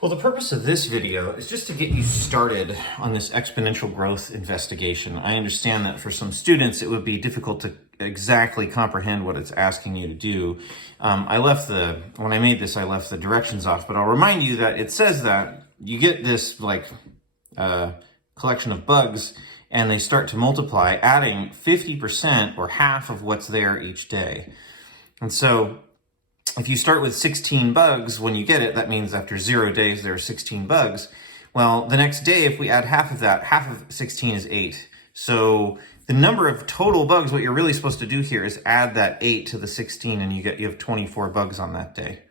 Well, the purpose of this video is just to get you started on this exponential growth investigation. I understand that for some students, it would be difficult to exactly comprehend what it's asking you to do. When I made this, I left the directions off, but I'll remind you that it says that you get this collection of bugs and they start to multiply, adding 50% or half of what's there each day. And so if you start with 16 bugs, when you get it, that means after 0 days, there are 16 bugs. Well, the next day, if we add half of that, half of 16 is 8. So the number of total bugs, what you're really supposed to do here is add that 8 to the 16, and you have 24 bugs on that day.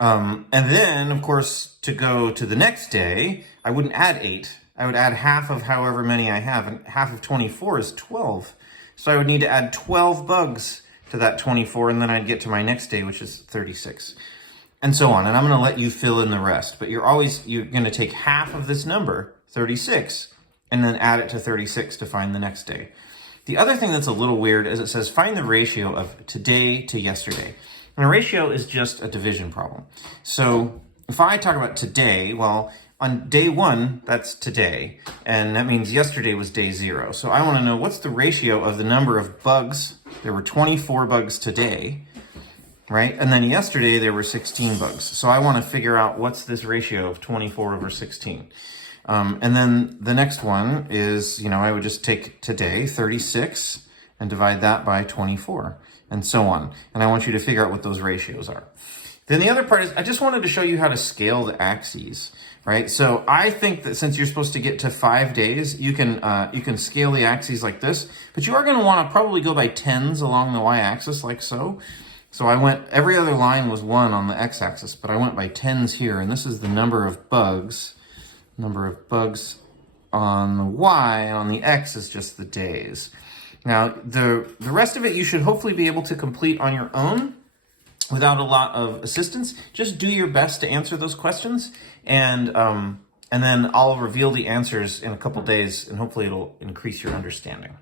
And then, of course, to go to the next day, I wouldn't add 8. I would add half of however many I have, and half of 24 is 12. So I would need to add 12 bugs to that 24, and then I'd get to my next day, which is 36, and so on. And I'm going to let you fill in the rest, but you're going to take half of this number, 36, and then add it to 36 to find the next day. The other thing that's a little weird is it says find the ratio of today to yesterday. And a ratio is just a division problem. So if I talk about today, well, on day 1, that's today, and that means yesterday was day 0. So I want to know what's the ratio of the number of bugs. There were 24 bugs today, right? And then yesterday there were 16 bugs. So I want to figure out what's this ratio of 24 over 16. And then the next one is, I would just take today, 36, and divide that by 24, and so on. And I want you to figure out what those ratios are. Then the other part is I just wanted to show you how to scale the axes, right? So I think that since you're supposed to get to 5 days, you can scale the axes like this, but you are going to want to probably go by tens along the y-axis like so. So every other line was 1 on the x-axis, but I went by tens here, and this is the number of bugs. Number of bugs on the y, and on the x is just the days. Now, the rest of it you should hopefully be able to complete on your own without a lot of assistance. Just do your best to answer those questions, and then I'll reveal the answers in a couple days, and hopefully it'll increase your understanding.